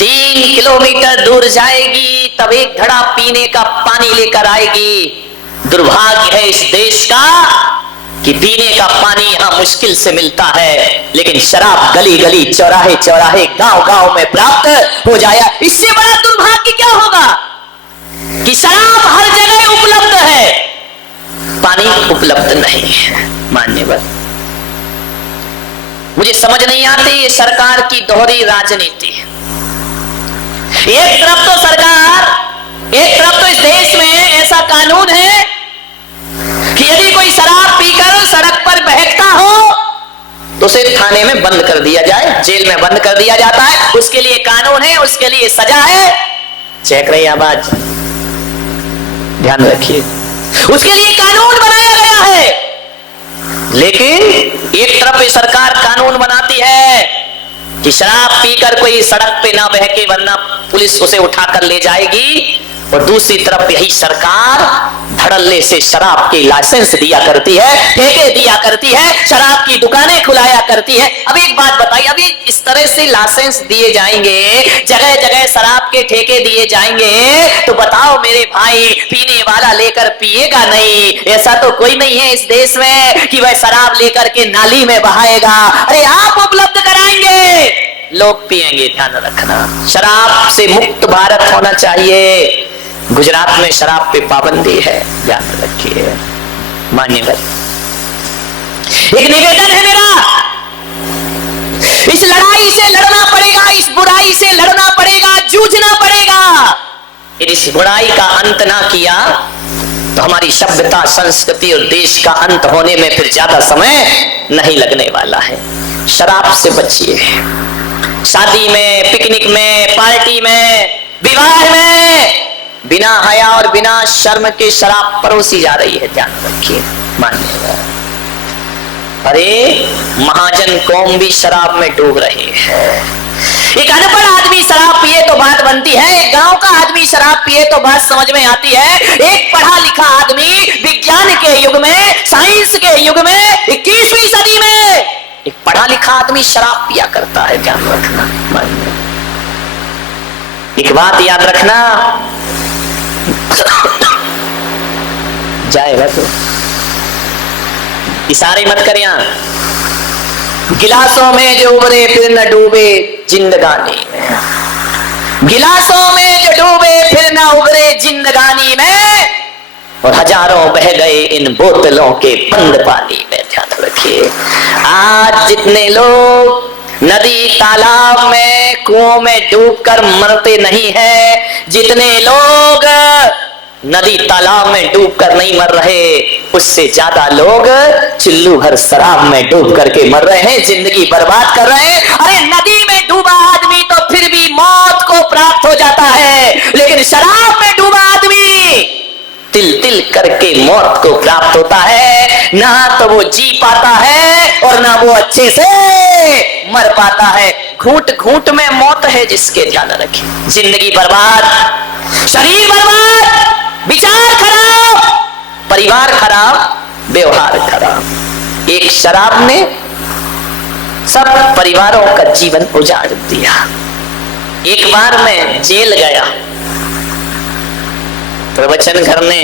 3 kilometre दूर जाएगी तब एक घड़ा पीने का पानी लेकर आएगी। दुर्भाग्य है इस देश का कि पीने का पानी यहां मुश्किल से मिलता है, लेकिन शराब गली गली चौराहे चौराहे गांव गांव में प्राप्त हो जाए। इससे बड़ा दुर्भाग्य क्या होगा कि शराब हर जगह उपलब्ध है, पानी उपलब्ध नहीं है। मान्यवर, मुझे समझ नहीं आती ये सरकार की दोहरी राजनीति। एक तरफ तो इस देश में ऐसा कानून है कि यदि कोई शराब पीकर सड़क पर बहकता हो तो उसे थाने में बंद कर दिया जाए, जेल में बंद कर दिया जाता है। उसके लिए कानून है, उसके लिए सजा है। चेक रही आवाज, ध्यान रखिए, उसके लिए कानून बनाया गया है। लेकिन एक तरफ सरकार कानून बनाती है कि शराब पीकर कोई सड़क पे ना बहके वरना पुलिस उसे उठाकर ले जाएगी, और दूसरी तरफ यही सरकार धड़ल्ले से शराब के लाइसेंस दिया करती है, ठेके दिया करती है, शराब की दुकानें खुलाया करती है। अब एक बात बताइए, अभी इस तरह से लाइसेंस दिए जाएंगे, जगह जगह शराब के ठेके दिए जाएंगे, तो बताओ मेरे भाई, पीने वाला लेकर पिएगा नहीं। ऐसा तो कोई नहीं है इस देश में कि वह शराब लेकर के नाली में बहाएगा। अरे आप उपलब्ध कराएंगे, लोग पिएंगे। ध्यान रखना, शराब से मुक्त भारत होना चाहिए। गुजरात में शराब पे पाबंदी है, ध्यान रखिए। मान्यवर, एक निवेदन है मेरा, इस लड़ाई से लड़ना पड़ेगा, इस बुराई से लड़ना पड़ेगा, जूझना पड़ेगा। यदि इस बुराई का अंत ना किया तो हमारी सभ्यता, संस्कृति और देश का अंत होने में फिर ज्यादा समय नहीं लगने वाला है। शराब से बचिए। शादी में, पिकनिक में, पार्टी में, विवाह में बिना हया और बिना शर्म के शराब परोसी जा रही है, ध्यान रखिए। मानिएगा, अरे महाजन कौम भी शराब में डूब रही है। एक अनपढ़ आदमी शराब पिए तो बात बनती है, एक गांव का आदमी शराब पिए तो बात समझ में आती है। एक पढ़ा लिखा आदमी विज्ञान के युग में, साइंस के युग में, 21वीं सदी में एक पढ़ा लिखा आदमी शराब पिया करता है, ध्यान रखना। एक बात याद रखना, जाएगा तो इशारे मत कर। यहां गिलासों में जो उबरे फिर न डूबे जिंदगानी में, गिलासों में जो डूबे फिर न उबरे जिंदगानी में, और हजारों बह गए इन बोतलों के बंद पानी में। ध्यान रखिए, आज जितने लोग नदी तालाब में कुओं में डूबकर मरते नहीं है, जितने लोग नदी तालाब में डूबकर नहीं मर रहे, उससे ज्यादा लोग चिल्लू भर शराब में डूब करके मर रहे हैं, जिंदगी बर्बाद कर रहे हैं। अरे नदी में डूबा आदमी तो फिर भी मौत को प्राप्त हो जाता है, लेकिन शराब में डूबा आदमी तिल तिल करके मौत को प्राप्त होता है। ना तो वो जी पाता है और ना वो अच्छे से मर पाता है। घूंट घूंट में मौत है जिसके, ध्यान रखिए। जिंदगी बर्बाद, शरीर बर्बाद, विचार खराब, परिवार खराब, व्यवहार खराब। एक शराब ने सब परिवारों का जीवन उजाड़ दिया। एक बार मैं जेल गया प्रवचन करने,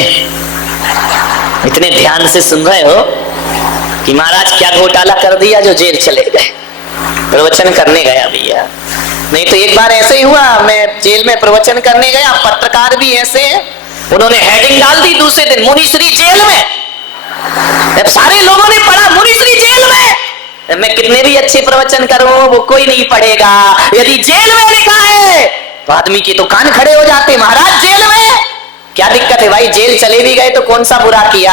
इतने ध्यान से सुन रहे हो कि महाराज क्या घोटाला कर दिया जो जेल चले गए। प्रवचन करने गया भैया, नहीं तो एक बार ऐसे ही हुआ, मैं जेल में प्रवचन करने गया, पत्रकार भी ऐसे हैं, उन्होंने हेडिंग डाल दी दूसरे दिन, मुनीश्री जेल में। अब सारे लोगों ने पढ़ा मुनीश्री जेल में। मैं कितने भी अच्छे प्रवचन करूं वो कोई नहीं पढ़ेगा। यदि जेल में लिखा है तो आदमी की तो कान खड़े हो जाते, महाराज जेल में क्या दिक्कत है भाई, जेल चले भी गए तो कौन सा बुरा किया।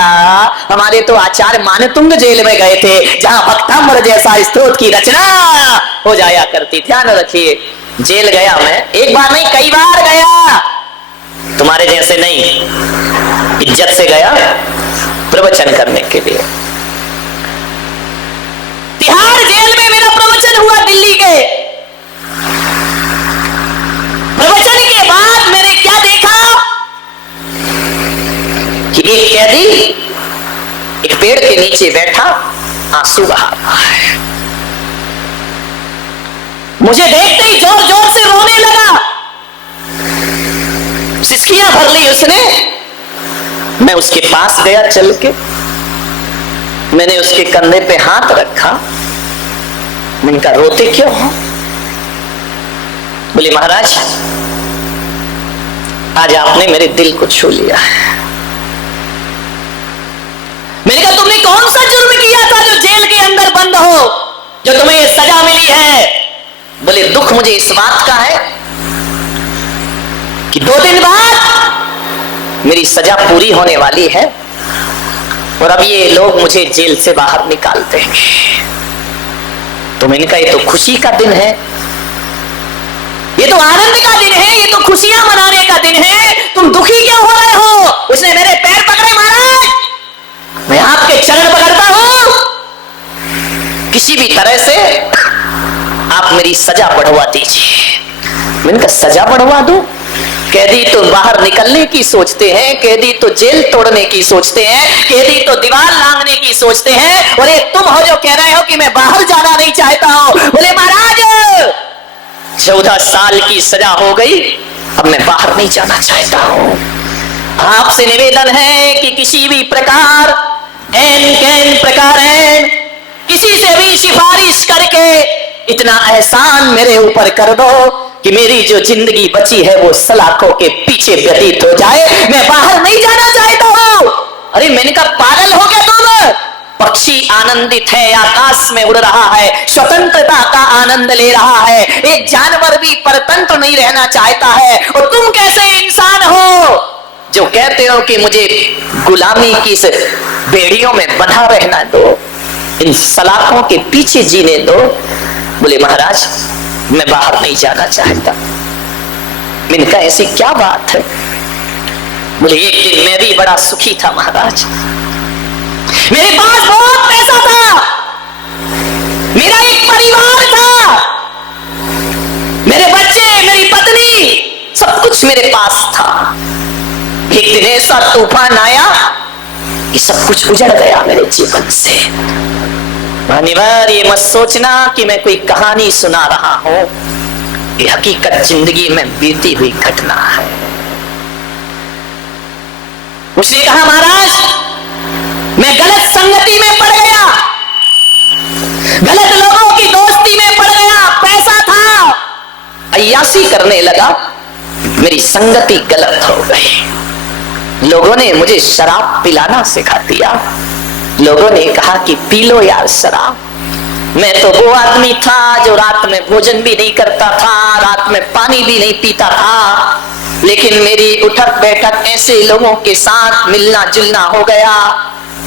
हमारे तो आचार्य मानतुंग जेल में गए थे, जहां भक्तामृत जैसा स्तोत्र की रचना हो जाया करती। ध्यान रखिए, जेल गया मैं, एक बार नहीं कई बार गया, तुम्हारे जैसे नहीं, इज्जत से गया प्रवचन करने के लिए। तिहाड़ जेल में मेरा प्रवचन हुआ दिल्ली के। प्रवचन के बाद मैंने क्या देखा कि एक कैदी एक पेड़ के नीचे बैठा आंसू बहा रहा है। मुझे देखते ही जोर जोर से रोने लगा। मैं उसके पास गया चल के, मैंने उसके कंधे पे हाथ रखा। मैंने कहा रोते क्यों हो? बोले महाराज आज आपने मेरे दिल को छू लिया है। मैंने कहा तुमने कौन सा जुर्म किया था जो जेल के अंदर बंद हो, जो तुम्हें ये सजा मिली है? बोले दुख मुझे इस बात का है कि 2 दिन बाद मेरी सजा पूरी होने वाली है और अब ये लोग मुझे जेल से बाहर निकाल देंगे। तो मैंने कहा ये तो खुशी का दिन है, ये तो आनंद का दिन है, ये तो खुशियां मनाने का दिन है, तुम दुखी क्यों हो रहे हो? उसने मेरे पैर पकड़े, महाराज मैं आपके चरण पकड़ता हूं, किसी भी तरह से आप मेरी सजा बढ़वा दीजिए। मैंने कहा सजा बढ़वा दूं? कैदी तो बाहर निकलने की सोचते हैं, कैदी तो जेल तोड़ने की सोचते हैं, कैदी तो दीवार लांघने की सोचते हैं, और ये तुम हो जो कह रहे हो कि मैं बाहर जाना नहीं चाहता हूं। बोले महाराज 14 साल की सजा हो गई, अब मैं बाहर नहीं जाना चाहता हूं। आपसे निवेदन है कि किसी भी प्रकार किसी से भी सिफारिश करके इतना एहसान मेरे ऊपर कर दो कि मेरी जो जिंदगी बची है वो सलाखों के पीछे व्यतीत हो जाए, मैं बाहर नहीं जाना चाहता हूं। अरे मैंने कहा पागल हो गया तुम? पक्षी आनंदित है, आकाश में उड़ रहा है, स्वतंत्रता का आनंद ले रहा है, एक जानवर भी परतंत्र नहीं रहना चाहता है, और तुम कैसे इंसान हो जो कहते हो कि मुझे गुलामी की इस बेड़ियों में बंधा रहना दो, इन सलाखों के पीछे जीने दो। बोले महाराज मैं बाहर नहीं जाना चाहता। मैंने कहा ऐसी क्या बात है? बोले एक दिन मैं भी बड़ा सुखी था महाराज, मेरे पास बहुत पैसा था, मेरा एक परिवार था, मेरे बच्चे, मेरी पत्नी, सब कुछ मेरे पास था। एक दिन ऐसा तूफान आया कि सब कुछ उजड़ गया मेरे जीवन से। मान्यवर ये मत सोचना कि मैं कोई कहानी सुना रहा हूं, ये हकीकत जिंदगी में बीती हुई घटना है। उसने कहा महाराज मैं गलत संगति में पड़ गया, गलत लोगों की दोस्ती में पड़ गया, पैसा था, अय्यासी करने लगा, मेरी संगति गलत हो गई। लोगों ने मुझे शराब पिलाना सिखा दिया, लोगों ने कहा कि पी लो यार शराब। मैं तो वो आदमी था जो रात में भोजन भी नहीं करता था, रात में पानी भी नहीं पीता था, लेकिन मेरी उठक बैठक ऐसे लोगों के साथ मिलना जुलना हो गया,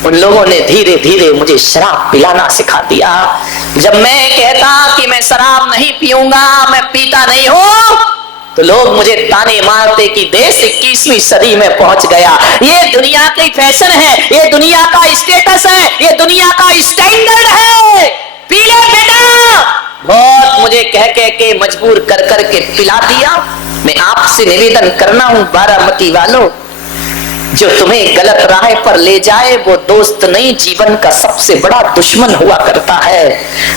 उन लोगों ने धीरे धीरे मुझे शराब पिलाना सिखा दिया। जब मैं कहता कि मैं शराब नहीं पीऊंगा, मैं पीता नहीं हूं, तो लोग मुझे ताने मारते कि देश 21वीं सदी में पहुंच गया, ये दुनिया की फैशन है, ये दुनिया का स्टेटस है, ये दुनिया का स्टैंडर्ड है, पी ले बेटा। बहुत मुझे कह के मजबूर कर कर के पिला दिया। मैं आपसे निवेदन करना हूं बारामती वालों, जो तुम्हें गलत राह पर ले जाए वो दोस्त नहीं, जीवन का सबसे बड़ा दुश्मन हुआ करता है।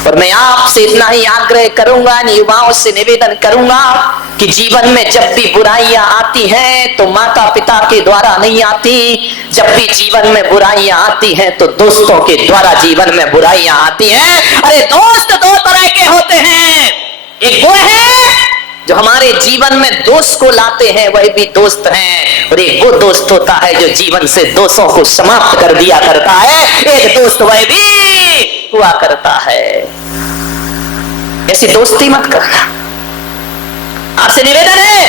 और मैं आपसे इतना ही आग्रह करूंगा, युवाओं से निवेदन करूंगा कि जीवन में जब भी बुराइयां आती हैं तो माता पिता के द्वारा नहीं आती, जब भी जीवन में बुराइयां आती हैं तो दोस्तों के द्वारा जीवन में बुराइयां आती हैं। अरे दोस्त 2 तरह के होते हैं, एक वो है जो हमारे जीवन में दोष को लाते हैं, वही भी दोस्त हैं, और एक वो दोस्त होता है जो जीवन से दोषों को समाप्त कर दिया करता है, एक दोस्त वह भी हुआ करता है। ऐसी दोस्ती मत करना, आपसे निवेदन है,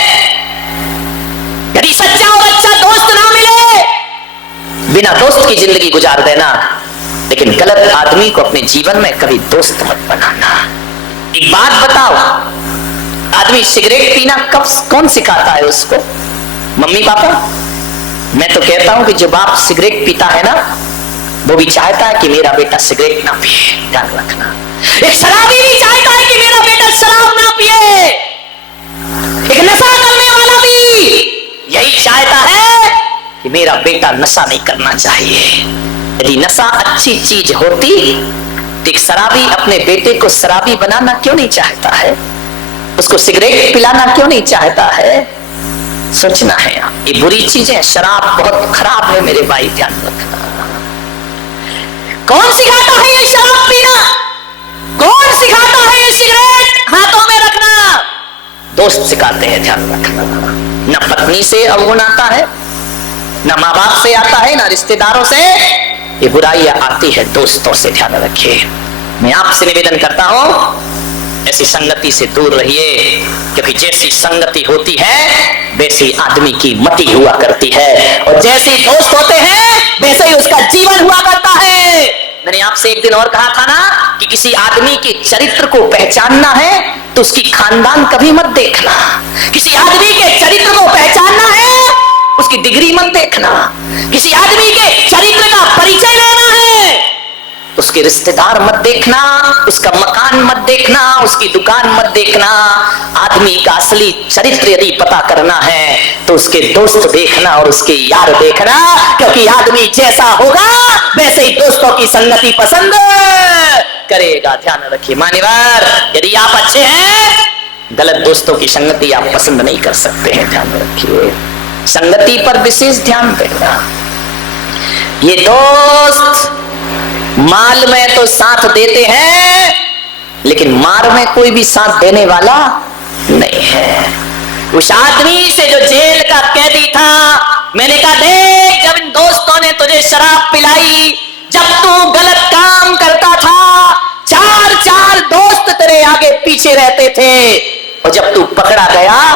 यदि सच्चा और अच्छा दोस्त ना मिले, बिना दोस्त की जिंदगी गुजार देना, लेकिन गलत आदमी को अपने जीवन में कभी दोस्त मत बनाना। एक बात बताओ, आदमी सिगरेट पीना कौन सिखाता है उसको? Mummy papa? मैं तो कहता हूं कि जो बाप सिगरेट पीता है ना, वो भी चाहता है कि मेरा बेटा सिगरेट ना पिए, ध्यान रखना। एक शराबी भी चाहता है कि मेरा बेटा शराब ना पिए, एक नशा करने वाला भी यही चाहता है कि मेरा बेटा नशा नहीं करना चाहिए। यदि नशा अच्छी चीज होती तो एक शराबी अपने बेटे को शराबी बनाना क्यों नहीं चाहता है? उसको सिगरेट पिलाना क्यों नहीं चाहता है? सोचना है आप, ये बुरी चीज है, शराब बहुत खराब है मेरे भाई, ध्यान रखना। कौन सिखाता है ये शराब पीना? कौन सिखाता है ये सिगरेट हाथों में रखना? दोस्त सिखाते हैं, ध्यान रखना। न पत्नी से अवगुण आता है, न माँ बाप से आता है, न रिश्तेदारों से, ये बुराइयां आती है दोस्तों से, ध्यान रखिए। मैं आपसे निवेदन करता हूं ऐसी संगति से दूर रहिए, क्योंकि जैसी संगति होती है वैसी आदमी की मति हुआ करती है, और जैसे दोस्त होते हैं वैसे ही उसका जीवन हुआ करता है। मैंने आपसे एक दिन और कहा था ना कि किसी आदमी के चरित्र को पहचानना है तो उसकी खानदान कभी मत देखना। किसी आदमी के चरित्र को पहचानना है उसकी डिग्री मत देखना। किसी आदमी के चरित्र का परिचय लेना है उसके रिश्तेदार मत देखना, उसका मकान मत देखना, उसकी दुकान मत देखना। आदमी का असली चरित्र यदि पता करना है तो उसके दोस्त देखना और उसके यार देखना, क्योंकि आदमी जैसा होगा वैसे ही दोस्तों की संगति पसंद करेगा। ध्यान रखिए मान्यवर, यदि आप अच्छे हैं गलत दोस्तों की संगति आप पसंद नहीं कर सकते हैं। ध्यान रखिए, संगति पर विशेष ध्यान देना। ये दोस्त माल में तो साथ देते हैं लेकिन मार में कोई भी साथ देने वाला नहीं है। उस आदमी से जो जेल का कैदी था, मैंने कहा देख, जब इन दोस्तों ने तुझे शराब पिलाई, जब तू गलत काम करता था, चार चार दोस्त तेरे आगे पीछे रहते थे, और जब तू पकड़ा गया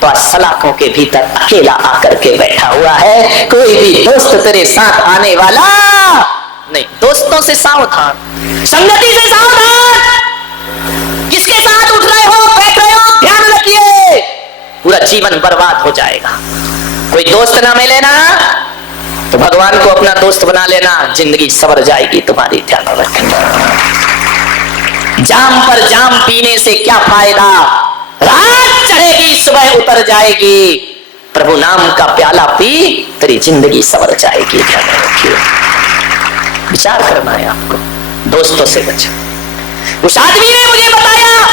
तो सलाखों के भीतर अकेला आकर के बैठा हुआ है, कोई भी दोस्त तेरे साथ आने वाला नहीं। दोस्तों से सावधान, संगति से सावधान, किसके साथ उठ रहे हो बैठ रहे हो ध्यान रखिए, पूरा जीवन बर्बाद हो जाएगा। कोई दोस्त ना मिले ना तो भगवान को अपना दोस्त बना लेना, जिंदगी संवर जाएगी तुम्हारी। ध्यान रखना, जाम पर जाम पीने से क्या फायदा, रात चढ़ेगी सुबह उतर जाएगी। प्रभु नाम का प्याला पी, तेरी जिंदगी संवर जाएगी। ध्यान रखिए, विचार करना है आपको, दोस्तों से बचो। उस आदमी ने मुझे बताया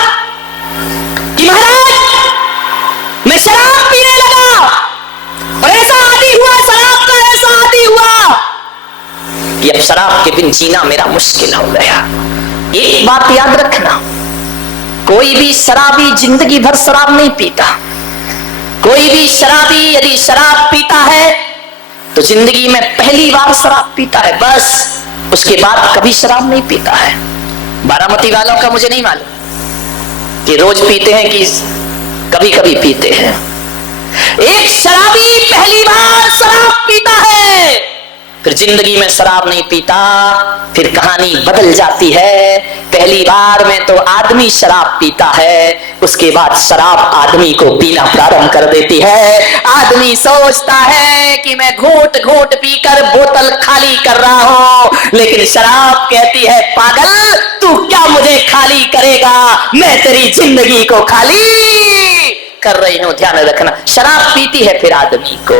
कि महाराज मैं शराब पीने लगा और ऐसा आदी हुआ, शराब का ऐसा आदी हुआ कि अब शराब के बिन जीना मेरा मुश्किल हो गया। एक बात याद रखना, कोई भी शराबी जिंदगी भर शराब नहीं पीता। कोई भी शराबी यदि शराब पीता है तो जिंदगी में पहली बार शराब पीता है, बस उसके बाद कभी शराब नहीं पीता है। बारामती वालों का मुझे नहीं मालूम कि रोज पीते हैं कि कभी कभी पीते हैं। एक शराबी पहली बार शराब पीता है, फिर जिंदगी में शराब नहीं पीता, फिर कहानी बदल जाती है। पहली बार में तो आदमी शराब पीता है, उसके बाद शराब आदमी को पीना प्रारंभ कर देती है। आदमी सोचता है कि मैं घूंट घूंट पीकर बोतल खाली कर रहा हूं, लेकिन शराब कहती है पागल तू क्या मुझे खाली करेगा, मैं तेरी जिंदगी को खाली कर रही हूं। ध्यान रखना, शराब पीती है फिर आदमी को